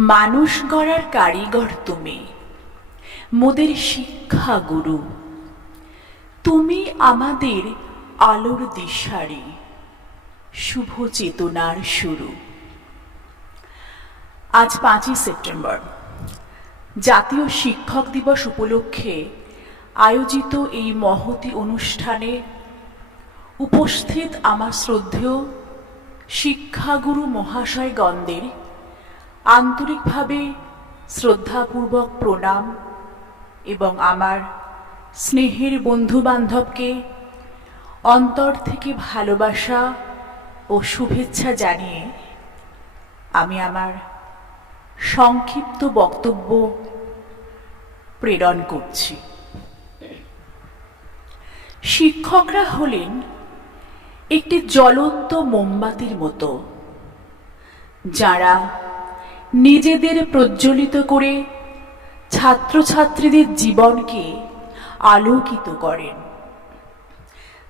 মানুষ গড়ার কারিগর তুমি। মোদের শিক্ষা গুরু। তুমি আমাদের আলোর দিশারি। শুভ চেতনার শুরু। আজ পাঁচই সেপ্টেম্বর। জাতীয় শিক্ষক দিবস উপলক্ষে আয়োজিত এই মহতি অনুষ্ঠানে উপস্থিত আমার শ্রদ্ধেয় শিক্ষাগুরু মহাশয়গণদের আন্তরিকভাবে শ্রদ্ধাপূর্বক প্রণাম এবং আমার স্নেহের বন্ধু বান্ধবকে অন্তর থেকে ভালোবাসা ও শুভেচ্ছা জানিয়ে আমি আমার সংক্ষিপ্ত বক্তব্য প্রেরণ করছি। শিক্ষকরা হলেন একটি জ্বলন্ত মোমবাতির মতো, যারা নিজেদের প্রজ্বলিত করে ছাত্রছাত্রীদের জীবনকে আলোকিত করেন।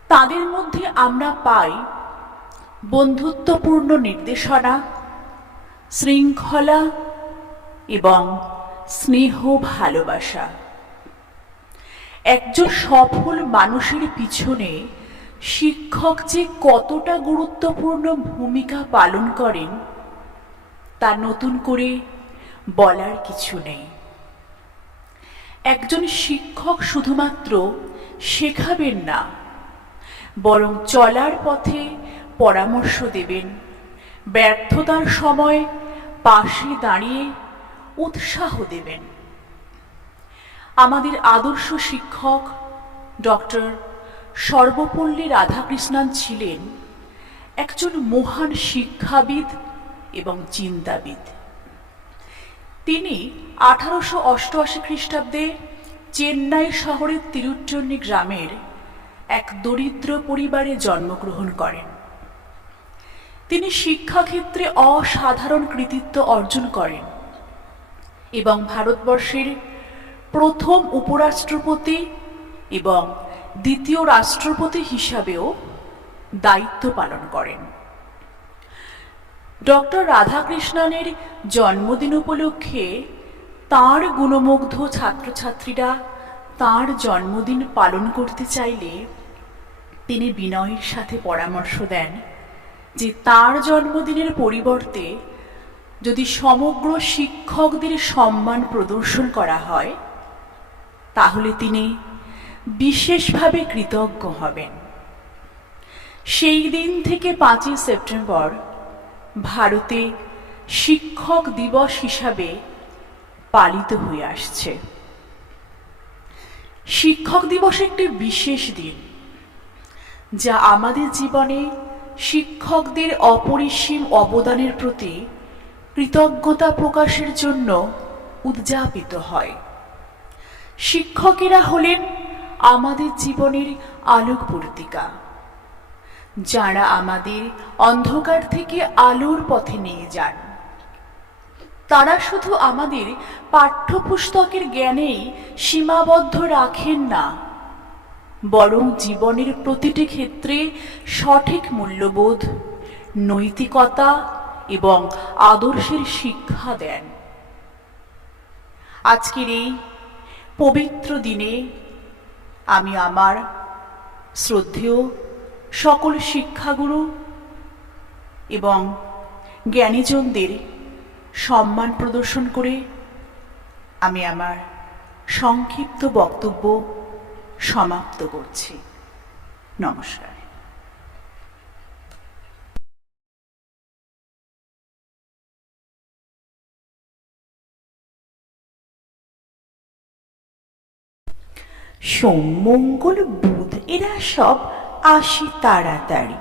তাদের মধ্যে আমরা পাই বন্ধুত্বপূর্ণ নির্দেশনা, শৃঙ্খলা এবং স্নেহ ভালোবাসা। একজন সফল মানুষের পিছনে শিক্ষক যে কতটা গুরুত্বপূর্ণ ভূমিকা পালন করেন তা নতুন করে বলার কিছু নেই। একজন শিক্ষক শুধুমাত্র শেখাবেন না, বরং চলার পথে পরামর্শ দেবেন, ব্যর্থতার সময় পাশে দাঁড়িয়ে উৎসাহ দেবেন। আমাদের আদর্শ শিক্ষক ডক্টর সর্বপল্লী রাধাকৃষ্ণন ছিলেন একজন মহান শিক্ষাবিদ এবং চিন্তাবিদ। তিনি আঠারোশো অষ্টআশি খ্রিস্টাব্দে চেন্নাই শহরের তিরুচন্নি গ্রামের এক দরিদ্র পরিবারে জন্মগ্রহণ করেন। তিনি শিক্ষাক্ষেত্রে অসাধারণ কৃতিত্ব অর্জন করেন এবং ভারতবর্ষের প্রথম উপরাষ্ট্রপতি এবং দ্বিতীয় রাষ্ট্রপতি হিসাবেও দায়িত্ব পালন করেন। ডক্টর রাধাকৃষ্ণনের জন্মদিন উপলক্ষে তাঁর গুণমুগ্ধ ছাত্রছাত্রীরা তাঁর জন্মদিন পালন করতে চাইলে তিনি বিনয়ের সাথে পরামর্শ দেন যে তার জন্মদিনের পরিবর্তে যদি সমগ্র শিক্ষকদের সম্মান প্রদর্শন করা হয়, তাহলে তিনি বিশেষভাবে কৃতজ্ঞ হবেন। সেই দিন থেকে পাঁচই সেপ্টেম্বর ভারতে শিক্ষক দিবস হিসাবে পালিত হয়ে আসছে। শিক্ষক দিবস একটি বিশেষ দিন, যা আমাদের জীবনে শিক্ষকদের অপরিসীম অবদানের প্রতি কৃতজ্ঞতা প্রকাশের জন্য উদযাপিত হয়। শিক্ষকেরা হলেন আমাদের জীবনের আলোকবর্তিকা। যারা আমাদের অন্ধকার থেকে আলোর পথে নিয়ে যান। তারা শুধু আমাদের পাঠ্যপুস্তকের জ্ঞানেই সীমাবদ্ধ রাখেন না, বরং জীবনের প্রতিটি ক্ষেত্রে সঠিক মূল্যবোধ, নৈতিকতা এবং আদর্শের শিক্ষা দেন। আজকের এই পবিত্র দিনে আমি আমার শ্রদ্ধেয় সকল শিক্ষাগুরু এবং জ্ঞানীজনদের সম্মান প্রদর্শন করে আমি আমার সংক্ষিপ্ত বক্তব্য সমাপ্ত করছি। নমস্কার। সোমমঙ্গল বুধ, এরা সব আসি তাড়াতাড়ি।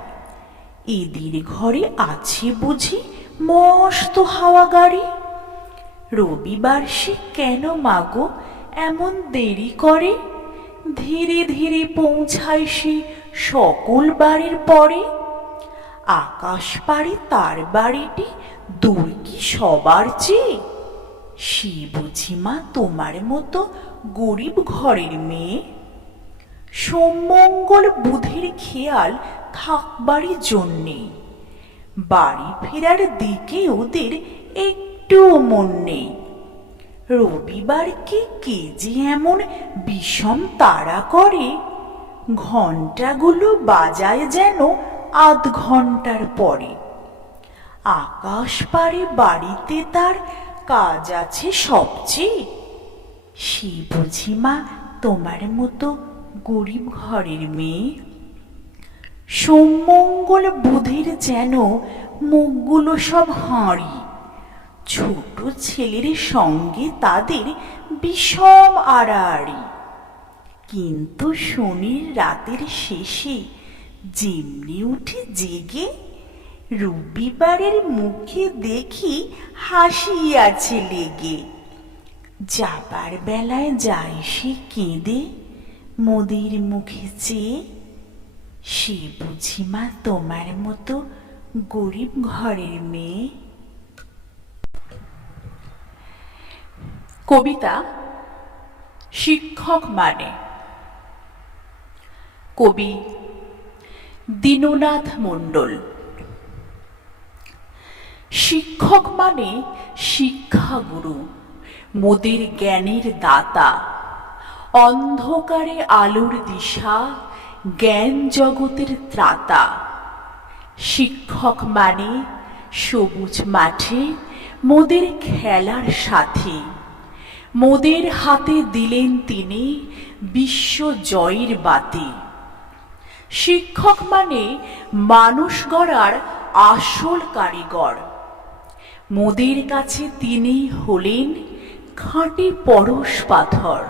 এদের ঘরে আছে বুঝি মস্ত হাওয়া গাড়ি। রবিবার সে কেন মাগো এমন দেরি করে? ধীরে ধীরে পৌঁছায় সে সকল বাড়ির পরে। আকাশ পাড়ে তার বাড়িটি দূর কি সবার চেয়ে? সে বুঝি মা তোমার মতো গরিব ঘরের মেয়ে। সোমমঙ্গল বুধের খেয়াল থাকবারই জন্যে। বাড়ি ফেরার দিকে ওদের একটু একটুও মন নেই। রবিবারকে কে যে এমন বিষম তাড়া করে ঘন্টাগুলো বাজায় যেন আধ ঘণ্টার পরে। আকাশ পারে বাড়িতে তার কাজ আছে সবচেয়ে। সে বুঝি মা তোমার মতো গরিব ঘরের মেয়ে। সোমমঙ্গল বুধের যেন মুখগুলো সব হাঁড়ি। ছোট ছেলের সঙ্গে তাদের বিষম আড়াআড়ি। কিন্তু শনির রাতের শেষে যেমনি উঠে জেগে, রবিবারের মুখে দেখি হাসি আছে লেগে। যাবার বেলায় যায় সে কেঁদে মোদির মুখে চেয়ে সে বুঝি মা তোমার মতো গরিব ঘরের মেয়ে। কবিতা, শিক্ষক মানে। কবি, দীননাথ মণ্ডল। শিক্ষক মানে শিক্ষাগুরু, মোদের জ্ঞানের দাতা। অন্ধকারে আলোর দিশা, জ্ঞান জগতের ত্রাতা। শিক্ষক মানে সবুজ মাঠে মোদের খেলার সাথী। মোদের হাতে দিলেন তিনি বিশ্ব জয়ের বাতি। শিক্ষক মানে মানুষ গড়ার আসল কারিগর। মোদের কাছে তিনি হলেন খাঁটি পরশ পাথর।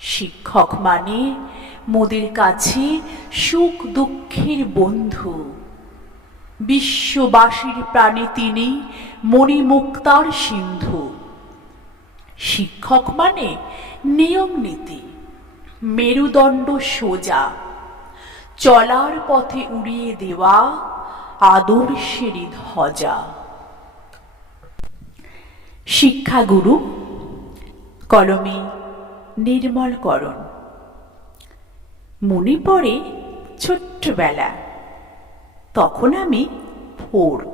শিক্ষক মানে মোদের কাছে সুখ দুঃখের বন্ধু। বিশ্ববাসীর প্রাণে তিনি মণিমুক্তার সিন্ধু। শিক্ষক মানে নিয়ম নীতি, মেরুদণ্ড সোজা, চলার পথে উড়িয়ে দেওয়া আদর্শেরই ধ্বজা। শিক্ষাগুরু, কলমে নির্মলকরণ। মনে পড়ে ছোট্টবেলা। তখন আমি ফোর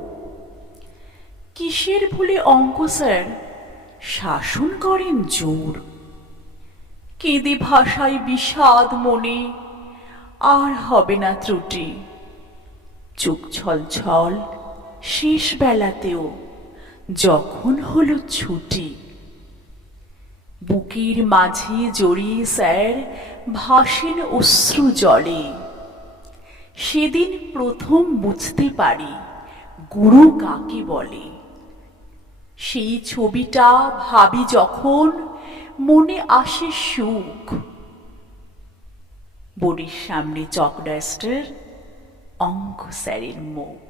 কিসের ভুলে অঙ্ক স্যার? শাসন করেন জোর। কেঁদে ভাষায় বিষাদ মনে। আর হবে না ত্রুটি। চোখ ছল ছল শেষ বেলাতেও যখন হলো ছুটি। বুকের মাঝে জড়িয়ে স্যার ভাসেন অশ্রু জলে। সেদিন প্রথম বুঝতে পারি গুরু কাকে বলে। সেই ছবিটা ভাবি যখন মনে আসে সুখ। বডির সামনে চকডাস্টার অঙ্ক স্যারের মুখ।